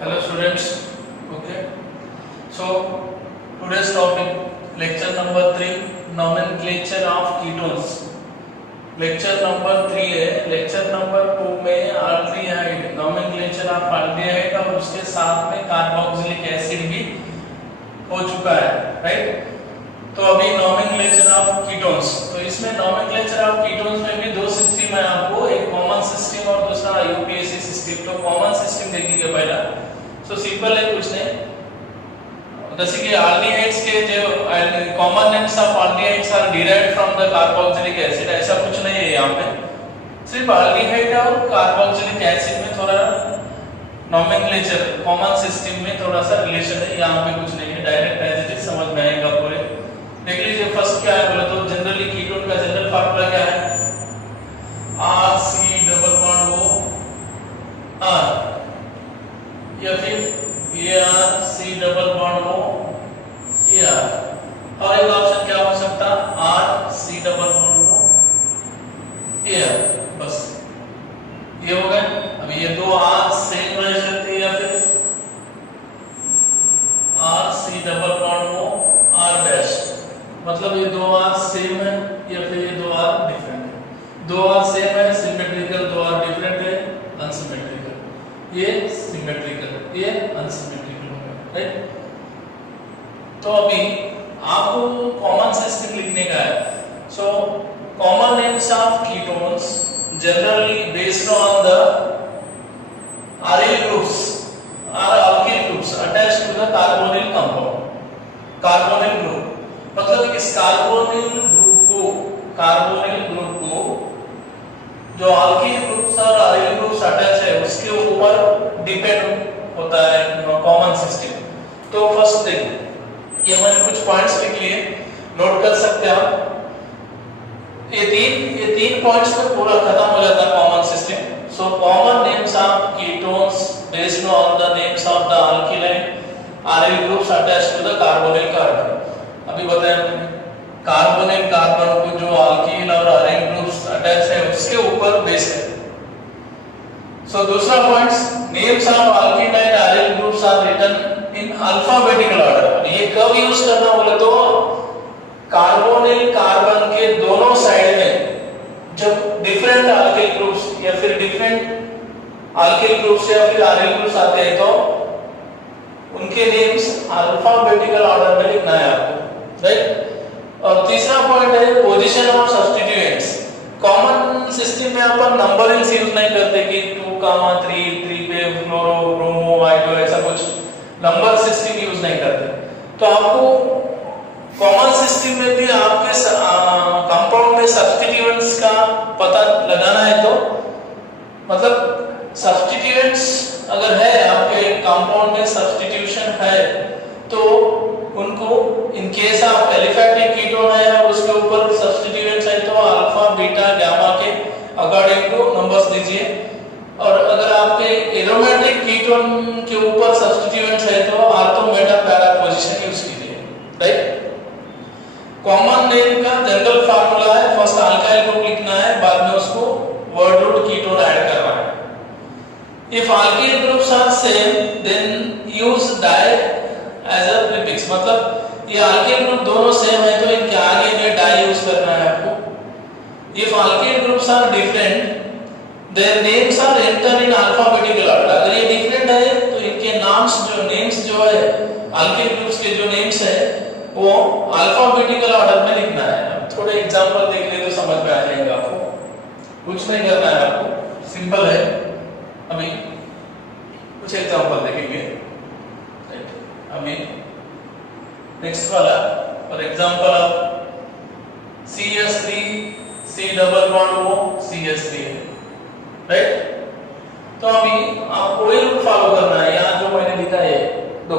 Hello students. Okay. So today's topic lecture number 3 nomenclature of ketones. Lecture number 3 है. Lecture number 2 में aldehyde nomenclature of aldehyde और उसके साथ में carboxylic acid भी हो चुका है, राइट. तो अभी नोमेनक्लेचर ऑफ कीटोन्स. तो इसमें नोमेनक्लेचर ऑफ कीटोन्स में भी दो सिस्टम है आपको, एक कॉमन सिस्टम और दूसरा यूपीएससी सिस्टम. तो कॉमन सिस्टम देखेंगे पहला. सो सिंपल है, कुछ नहीं. जैसे कि आल्डिहाइड्स के जो common names of aldehydes are derived from the carboxylic acid, ऐसा कुछ नहीं है यहाँ पे. सिर्फ आल्डिहाइड और कार्बोक्सिलिक एसिड में थोड़ा नोमेनक्लेचर कॉमन सिस्टम में थोड़ा सा रिलेशन है. यहाँ पे कुछ नहीं है, डायरेक्ट एज इट इज समझ में आएगा पूरे. देख लीजिए फर्स्ट क्या है बोले तो जनरली कीटोन का जनरल फार्मूला क्या है, R C double bond O R, या फिर AR C double bond O AR. और एक ऑप्शन क्या हो सकता, R C double bond O AR. बस ये हो गया. अब ये दो R सेम रह सकते हैं या फिर R C double bond O R dash. मतलब ये दो R सेम है या फिर ये दो R डिफरेंट है. दो R सेम है सिमेट्रिकल, दो R डिफरेंट है अनसिमेट्रिकल. ये सिमेट्रिकल, ये अनसिमेट्रिकल होगा, राइट. तो अभी आपको कॉमन सिस्टम लिखने का है. सो common names of ketones generally based on the aryl groups or alkyl groups attached to the carbonyl compound. Carbonyl group मतलब इस कार्बोनिल ग्रुप को जो अल्किल ग्रुप्स और aryl ग्रुप्स अटैच है उसके ऊपर डिपेंड होता है कॉमन सिस्टम. तो फर्स्ट देखिए, ये मैंने कुछ पॉइंट्स लिख लिए, नोट कर सकते हैं आप. ये तीन पॉइंट्स पे पूरा खत्म हो जाता है common system. So common names of ketones based on the names of the alkyl and aryl groups attached to the carbonyl carbon. अभी बताया मैंने कार्बोनिल कार्बन को जो अल्किल और aryl ग्रुप्स अटैच है उसके ऊपर बेस है. सो दूसरा points, names of alkyl and aryl groups are written in alphabetical order. ये कब यूज करना बोले तो कार्बोनिल कार्बन के दोनों साइड में जब डिफरेंट अल्किल ग्रुप्स या फिर डिफरेंट अल्किल ग्रुप्स या फिर aryl ग्रुप्स आते हैं तो उनके नेम्स अल्फाबेटिकल ऑर्डर में लिखना है आपको, राइट. और तीसरा पॉइंट है position of substituents. Common system में अपन नंबरिंग यूज नहीं करते कि 2, 3 पे फ्लोरो ब्रोमो वाइटो ऐसा कुछ नंबर सिस्टम यूज नहीं करते. तो आपको कॉमन सिस्टम में भी आपके कंपाउंड में सब्स्टिट्यूएंट्स का पता लगाना है. तो मतलब सब्स्टिट्यूएंट्स अगर है आपके कंपाउंड में सब्स्टिट्यूशन है तो उनको in case of aliphatic ketone है और उसके ऊपर सब्स्टिट्यूएंट्स है तो अल्फा बीटा गामा के अकॉर्डिंग टू नंबर्स दीजिए. और अगर आपके एरोमेटिक कीटोन के ऊपर सब्स्टिट्यूएंट्स है तो ortho Meta para position use कीजिए, राइट. कॉमन नेम का जनरल फार्मूला है, फर्स्ट अल्काइल ग्रुप लिखना है, बाद में उसको वर्ड रूट कीटोन ऐड करना है. If alkyl groups are same then use di as a prefix. मतलब ये अल्किल ग्रुप दोनों सेम है तो इनके आगे में डाई यूज करना है आपको. If alkyl groups are different their names are enter in alphabetical order. अगर ये डिफरेंट है तो इनके नेम्स जो है अल्किल ग्रुप्स के जो नेम्स है वो अल्फाबेटिकल ऑर्डर में लिखना है. अब थोड़े एग्जांपल देख ले तो समझ में आ जाएगा आपको. कुछ नहीं करना है आपको, सिंपल है. अभी कुछ एग्जांपल देखेंगे, राइट. अभी नेक्स्ट वाला for example of CH3 C double bond O CH3 है, राइट. तो अभी आपको वही रूल फॉलो करना है. यहाँ जो मैंने लिखा है दो,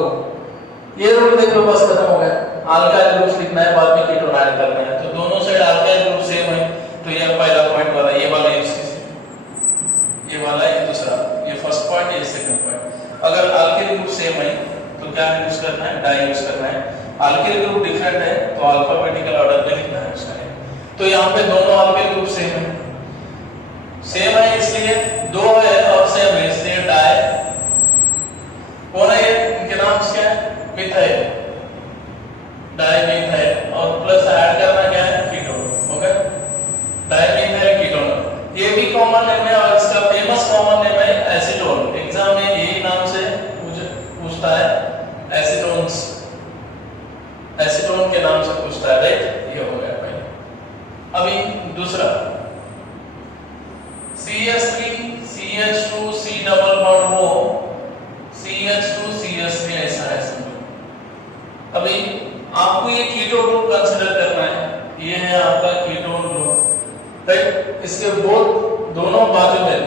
ये रूल देख लो, बस खत्म हो गया. अल्काइल ग्रुप्स लिखना है, बाद में कीटोन ऐड करना है. तो दोनों साइड अल्काइल ग्रुप सेम है तो ये पहला पॉइंट वाला, ये वाला यूज कीजिए, ये वाला ये दूसरा, ये फर्स्ट पॉइंट ये सेकंड पॉइंट. अगर अल्किल ग्रुप सेम है तो क्या यूज करना है, डाई यूज करना है. अल्किल ग्रुप डिफरेंट है तो अल्फाबेटिकल ऑर्डर में लिखना है उसका. तो यहाँ पे दोनों अल्किल ग्रुप सेम है इसलिए दो है और सेम है इसलिए डाई C डबल बॉन्ड हो CH2CH3 ऐसा है समझो। अभी आपको ये कीटोन ग्रुप कंसीडर करना है, ये है आपका कीटोन ग्रुप, राइट। इसके बोथ दोनों बाजू में,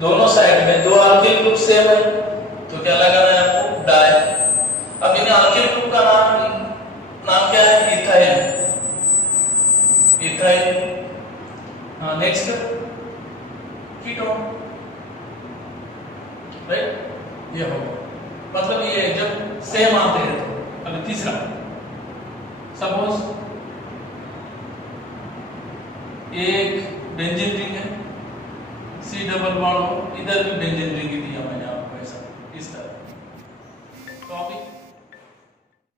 दोनों साइड में दो अल्किल ग्रुप सेम है, तो क्या लगाना है आपको, डाई। अब इन अल्किल ग्रुप का नाम क्या है, इथाइल, इथाइल। हाँ नेक्स्ट कीटोन, राइट, ये होगा, मतलब ये जब सेम आते हैं तो। अभी तीसरा, सपोज एक बेंजीन रिंग है, C डबल बॉन्ड हो, इधर भी बेंजीन